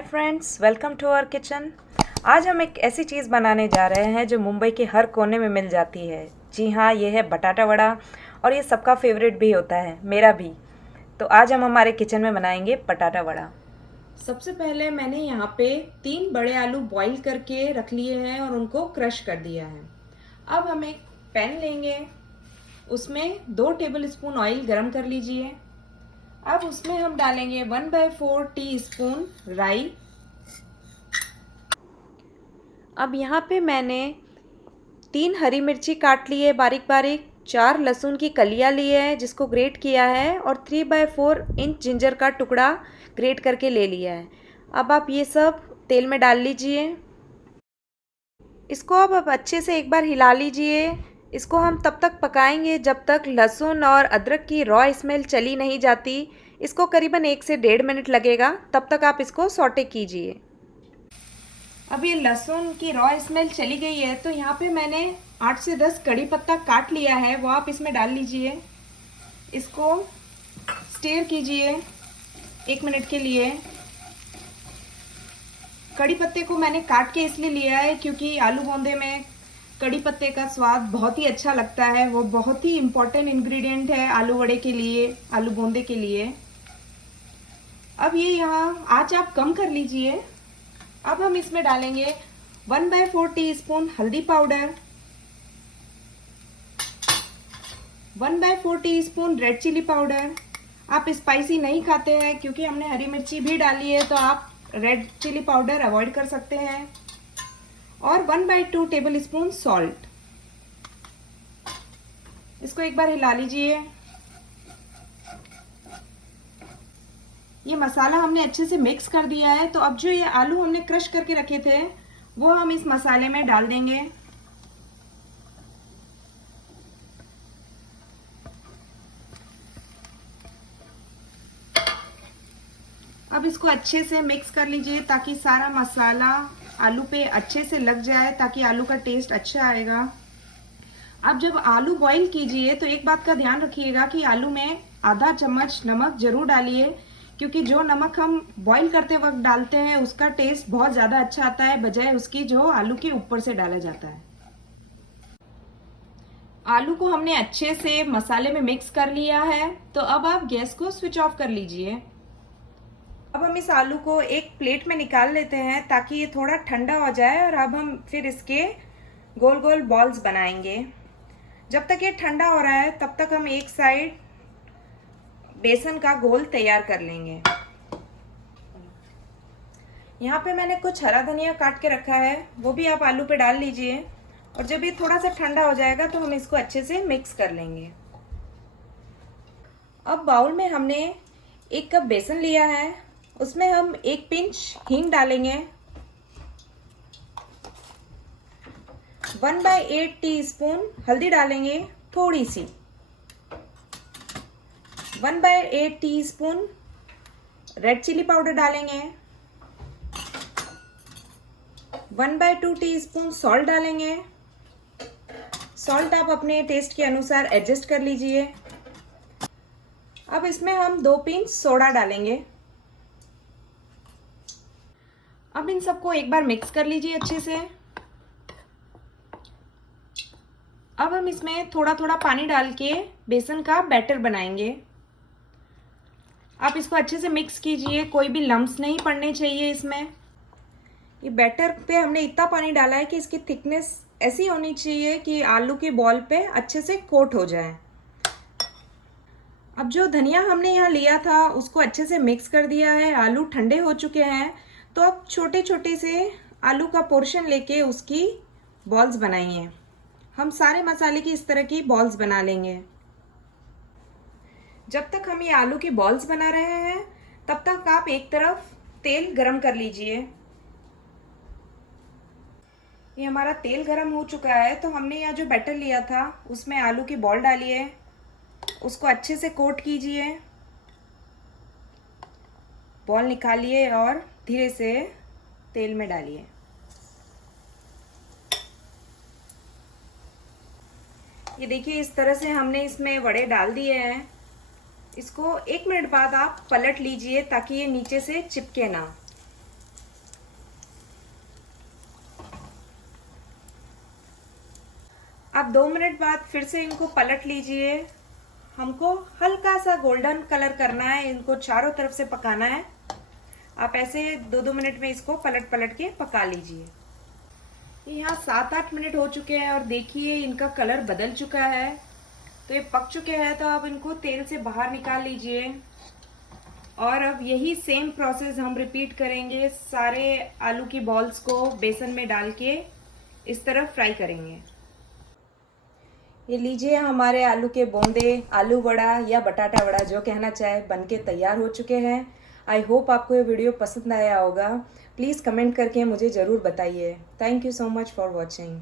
Hi friends, welcome to our kitchen. आज हम एक ऐसी चीज़ बनाने जा रहे हैं जो मुंबई के हर कोने में मिल जाती है। जी हाँ, ये है बटाटा वड़ा और ये सबका फेवरेट भी होता है, मेरा भी। तो आज हम हमारे किचन में बनाएंगे बटाटा वड़ा। सबसे पहले मैंने यहाँ पे 3 बड़े आलू बॉईल करके रख लिए हैं और उनको क्रश कर दिया है। अब हम एक पैन लेंगे, उसमें 2 टेबलस्पून ऑयल गरम कर लीजिए। अब उसमें हम डालेंगे 1/4 टीस्पून राई। अब यहाँ पे मैंने 3 हरी मिर्ची काट ली है बारीक बारीक, 4 लहसुन की कलियाँ ली है जिसको ग्रेट किया है और 3/4 इंच जिंजर का टुकड़ा ग्रेट करके ले लिया है। अब आप ये सब तेल में डाल लीजिए। इसको अब अच्छे से एक बार हिला लीजिए। इसको हम तब तक पकाएंगे जब तक लहसुन और अदरक की रॉ स्मेल चली नहीं जाती। इसको करीबन 1 से 1.5 मिनट लगेगा, तब तक आप इसको सॉटे कीजिए। अब ये लहसुन की रॉ स्मेल चली गई है तो यहाँ पे मैंने 8 से 10 कड़ी पत्ता काट लिया है, वो आप इसमें डाल लीजिए। इसको स्टीर कीजिए 1 मिनट के लिए। कड़ी पत्ते को मैंने काट के इसलिए लिया है क्योंकि आलू बोंदे में कड़ी पत्ते का स्वाद बहुत ही अच्छा लगता है। वो बहुत ही इम्पोर्टेंट इंग्रेडिएंट है आलू वड़े के लिए, आलू बोंदे के लिए। अब ये यहाँ आंच आप कम कर लीजिए। अब हम इसमें डालेंगे 1/4 टीस्पून हल्दी powder, 1/4 teaspoon red chilli powder. आप स्पाइसी नहीं खाते हैं क्योंकि हमने हरी मिर्ची भी डाली है तो आप रेड चिली पाउडर अवॉइड कर सकते हैं। और 1/2 टेबलस्पून सॉल्ट। इसको एक बार हिला लीजिए। ये मसाला हमने अच्छे से मिक्स कर दिया है तो अब जो ये आलू हमने क्रश करके रखे थे वो हम इस मसाले में डाल देंगे। अब इसको अच्छे से मिक्स कर लीजिए ताकि सारा मसाला आलू पे अच्छे से लग जाए, ताकि आलू का टेस्ट अच्छा आएगा। अब जब आलू बॉईल कीजिए तो एक बात का ध्यान रखिएगा कि आलू में आधा चम्मच नमक जरूर डालिए, क्योंकि जो नमक हम बॉईल करते वक्त डालते हैं उसका टेस्ट बहुत ज़्यादा अच्छा आता है बजाय उसकी जो आलू के ऊपर से डाला जाता है। आलू को हमने अच्छे से मसाले में मिक्स कर लिया है तो अब आप गैस को स्विच ऑफ कर लीजिए। अब हम इस आलू को एक प्लेट में निकाल लेते हैं ताकि ये थोड़ा ठंडा हो जाए और अब हम फिर इसके गोल गोल बॉल्स बनाएंगे। जब तक ये ठंडा हो रहा है तब तक हम एक साइड बेसन का घोल तैयार कर लेंगे। यहाँ पे मैंने कुछ हरा धनिया काट के रखा है, वो भी आप आलू पे डाल लीजिए। और जब ये थोड़ा सा ठंडा हो जाएगा तो हम इसको अच्छे से मिक्स कर लेंगे। अब बाउल में हमने 1 कप बेसन लिया है, उसमें हम 1 पिंच हींग डालेंगे, 1/8 टीस्पून हल्दी डालेंगे थोड़ी सी, 1/8 टीस्पून रेड चिली पाउडर डालेंगे, 1/2 टीस्पून सॉल्ट डालेंगे। सॉल्ट आप अपने टेस्ट के अनुसार एडजस्ट कर लीजिए। अब इसमें हम 2 पिंच सोडा डालेंगे। अब इन सबको एक बार मिक्स कर लीजिए अच्छे से। अब हम इसमें थोड़ा थोड़ा पानी डाल के बेसन का बैटर बनाएंगे। आप इसको अच्छे से मिक्स कीजिए, कोई भी लम्प्स नहीं पड़ने चाहिए इसमें। ये बैटर पे हमने इतना पानी डाला है कि इसकी थिकनेस ऐसी होनी चाहिए कि आलू के बॉल पे अच्छे से कोट हो जाए। अब जो धनिया हमने यहाँ लिया था उसको अच्छे से मिक्स कर दिया है। आलू ठंडे हो चुके हैं तो अब छोटे छोटे से आलू का पोर्शन लेके उसकी बॉल्स बनाइए। हम सारे मसाले की इस तरह की बॉल्स बना लेंगे। जब तक हम ये आलू की बॉल्स बना रहे हैं तब तक आप एक तरफ तेल गरम कर लीजिए। ये हमारा तेल गरम हो चुका है तो हमने यहाँ जो बैटर लिया था उसमें आलू की बॉल डाली है, उसको अच्छे से कोट कीजिए। बॉल निकालिए और धीरे से तेल में डालिए। ये देखिए इस तरह से हमने इसमें वड़े डाल दिए हैं। इसको 1 मिनट बाद आप पलट लीजिए ताकि ये नीचे से चिपके ना। आप 2 मिनट बाद फिर से इनको पलट लीजिए। हमको हल्का सा गोल्डन कलर करना है, इनको चारों तरफ से पकाना है। आप ऐसे 2-2 मिनट में इसको पलट पलट के पका लीजिए। यहाँ 7-8 मिनट हो चुके हैं और देखिए इनका कलर बदल चुका है। तो ये पक चुके हैं, तो आप इनको तेल से बाहर निकाल लीजिए। और अब यही सेम प्रोसेस हम रिपीट करेंगे। सारे आलू की बॉल्स को बेसन में डाल के इस तरह फ्राई करेंगे। ये लीजिए, हमारे आलू के बोंदे, आलू वड़ा या बटाटा वड़ा जो कहना चाहे, बनके तैयार हो चुके हैं। आई होप आपको ये वीडियो पसंद आया होगा। प्लीज़ कमेंट करके मुझे ज़रूर बताइए। Thank you so much for watching.